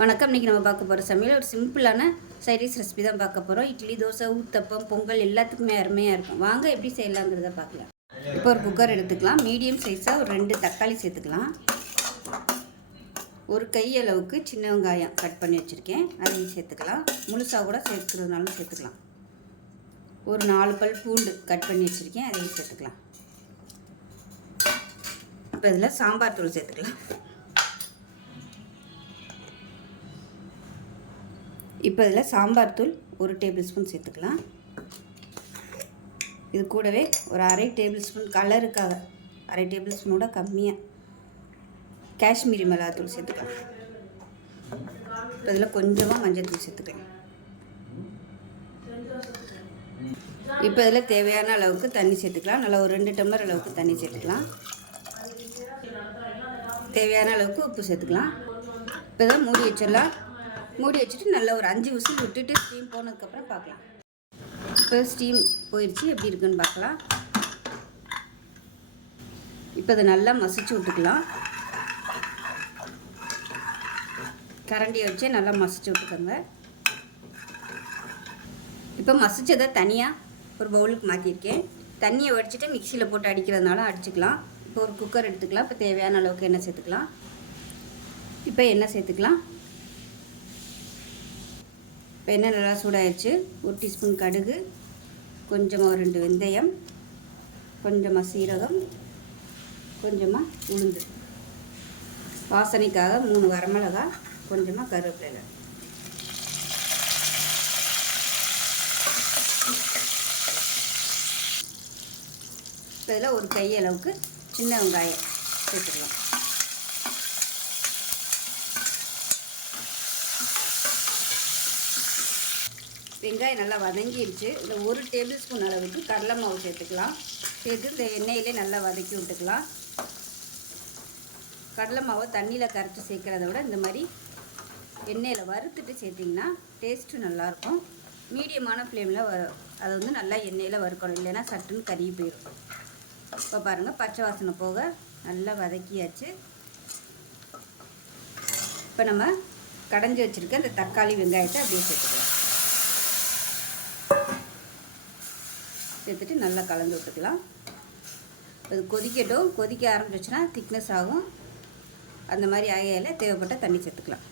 வணக்கம். இன்றைக்கி நம்ம பார்க்க போகிற சமையல் ஒரு சிம்பிளான சைடிஷ் ரெசிபி தான் பார்க்க போகிறோம். இட்லி, தோசை, ஊத்தப்பம், பொங்கல் எல்லாத்துக்குமே அருமையாக இருக்கும். வாங்க எப்படி செய்யலாங்கிறத பார்க்கலாம். இப்போ ஒரு குக்கர் எடுத்துக்கலாம். மீடியம் சைஸாக ஒரு 2 தக்காளி சேர்த்துக்கலாம். ஒரு கை அளவுக்கு சின்ன வெங்காயம் கட் பண்ணி வச்சுருக்கேன், அதையும் சேர்த்துக்கலாம். முழுசாக கூட சேர்த்துக்கிறதுனாலும் சேர்த்துக்கலாம். ஒரு 4 பல் பூண்டு கட் பண்ணி வச்சுருக்கேன், அதையும் சேர்த்துக்கலாம். இப்போ இதில் சாம்பார் தூள் சேர்த்துக்கலாம். இப்போ இதில் சாம்பார் தூள் 1 டேபிள் ஸ்பூன் சேர்த்துக்கலாம். இது கூடவே ஒரு 1/2 டேபிள் ஸ்பூன் கலருக்காக 1/2 டேபிள் ஸ்பூனோட கம்மியாக காஷ்மீரி மிளகாத்தூள் சேர்த்துக்கலாம். இப்போ இதில் கொஞ்சமாக மஞ்சள் தூள் சேர்த்துக்கலாம். இப்போ இதில் தேவையான அளவுக்கு தண்ணி சேர்த்துக்கலாம். நல்லா ஒரு 2 டம்ளர் அளவுக்கு தண்ணி சேர்த்துக்கலாம். தேவையான அளவுக்கு உப்பு சேர்த்துக்கலாம். இப்போ தான் மூடி வச்சிடலாம். மூடி வச்சுட்டு நல்லா ஒரு 5 விசில் விட்டுட்டு ஸ்டீம் போனதுக்கப்புறம் பார்க்கலாம். இப்போ ஸ்டீம் போயிடுச்சு, எப்படி இருக்குன்னு பார்க்கலாம். இப்போ அதை நல்லா மசிச்சு விட்டுக்கலாம். கரண்டியை வச்சு நல்லா மசிச்சு விட்டுக்கோங்க. இப்போ மசிச்சதை தனியாக ஒரு பவுலுக்கு மாற்றிருக்கேன். தண்ணியை வடிச்சிட்டு மிக்சியில் போட்டு அடிக்கிறதுனால அடிச்சுக்கலாம். இப்போ ஒரு குக்கர் எடுத்துக்கலாம். இப்போ தேவையான அளவுக்கு எண்ணெய் சேர்த்துக்கலாம். இப்போ எண்ணெய் சேர்த்துக்கலாம். இப்போ எண்ணெய் நல்லா சூடாகிடுச்சு. 1 டீஸ்பூன் கடுகு, கொஞ்சமாக 2 வெந்தயம், கொஞ்சமாக சீரகம், கொஞ்சமாக உளுந்து, வாசனைக்காக 3 வரமிளகாய், கொஞ்சமாக கருவேப்பிலை. இப்போ இதில் ஒரு கை அளவுக்கு சின்ன வெங்காயம் சேர்த்துக்கலாம். வெங்காயம் நல்லா வதங்கிடுச்சு. இதில் 1 டேபிள் ஸ்பூன் அளவுக்கு கடலை மாவு சேர்த்துக்கலாம். சேர்த்து இந்த எண்ணெயிலே நல்லா வதக்கி விட்டுக்கலாம். கடலை மாவை தண்ணியில் கரைச்சி சேர்க்குறத விட இந்த மாதிரி எண்ணெயில் வறுத்துட்டு சேர்த்திங்கன்னா டேஸ்ட்டு நல்லாயிருக்கும். மீடியமான ஃப்ளேமில் அதை வந்து நல்லா எண்ணெயில் வறுக்கணும், இல்லைன்னா சட்டுன்னு கருகி போயிடும். இப்போ பாருங்கள், பச்சை வாசனை போக நல்லா வதக்கியாச்சு. இப்போ நம்ம கடைஞ்சி வச்சுருக்க இந்த தக்காளி வெங்காயத்தை அப்படியே சேர்த்துக்கலாம். சேர்த்துட்டு நல்லா கலந்து விட்டுக்கலாம். அது கொதிக்கட்டும். கொதிக்க ஆரம்பிச்சிச்சுன்னா திக்னஸ் ஆகும். அந்த மாதிரி ஆகையில் தேவைப்பட்ட தண்ணி சேர்த்துக்கலாம்.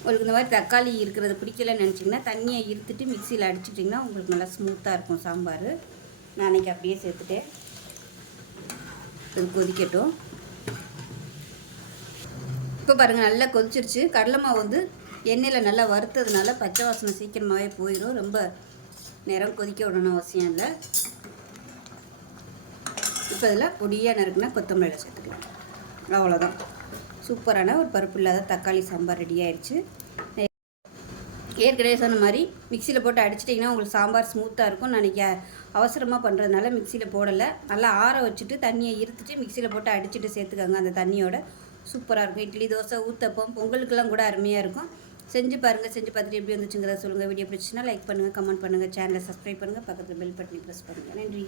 உங்களுக்கு இந்த மாதிரி தக்காளி இருக்கிறது பிடிக்கலன்னு நினச்சிங்கன்னா தண்ணியை இருத்துட்டு மிக்சியில் அடிச்சிட்டிங்கன்னா உங்களுக்கு நல்லா ஸ்மூத்தாக இருக்கும் சாம்பார். நான் அன்றைக்கி அப்படியே சேர்த்துட்டேன். இது கொதிக்கட்டும். இப்போ பாருங்கள், நல்லா கொதிச்சிருச்சு. கடலை மாவு வந்து எண்ணெயில் நல்லா வறுத்ததுனால பச்சை வாசனை சீக்கிரமாகவே போயிடும். ரொம்ப நேரம் கொதிக்க விடணும் அவசியம் இல்லை. இப்போ இதில் பொடியாக நறுக்குனா கொத்தமல்லியில் சேர்த்துக்கலாம். அவ்வளோதான், சூப்பரான ஒரு பருப்பு இல்லாத தக்காளி சாம்பார் ரெடி ஆயிடுச்சு. ஏற்கனவே சொன்ன மாதிரி மிக்சியில் போட்டு அடிச்சிட்டிங்கன்னா உங்களுக்கு சாம்பார் ஸ்மூத்தாக இருக்கும். நான் இன்றைக்கி அவசரமாக பண்ணுறதுனால மிக்சியில் போடலை. நல்லா ஆற வச்சுட்டு தண்ணியை இருத்துட்டு மிக்சியில் போட்டு அடிச்சுட்டு சேர்த்துக்கோங்க. அந்த தண்ணியோட சூப்பராக இருக்கும். இட்லி, தோசை, ஊத்தப்பம், பொங்கலுக்கெல்லாம் கூட அருமையாக இருக்கும். செஞ்சு பாருங்கள். செஞ்சு பார்த்துட்டு எப்படி வந்துச்சுங்கிறத சொல்லுங்கள். வீடியோ பிடிச்சின்னா லைக் பண்ணுங்கள், கமெண்ட் பண்ணுங்கள், சேனலை சப்ஸ்கிரைப் பண்ணுங்கள், பக்கத்தில் பெல் பட்டனை ப்ரெஸ் பண்ணுங்கள். நன்றி.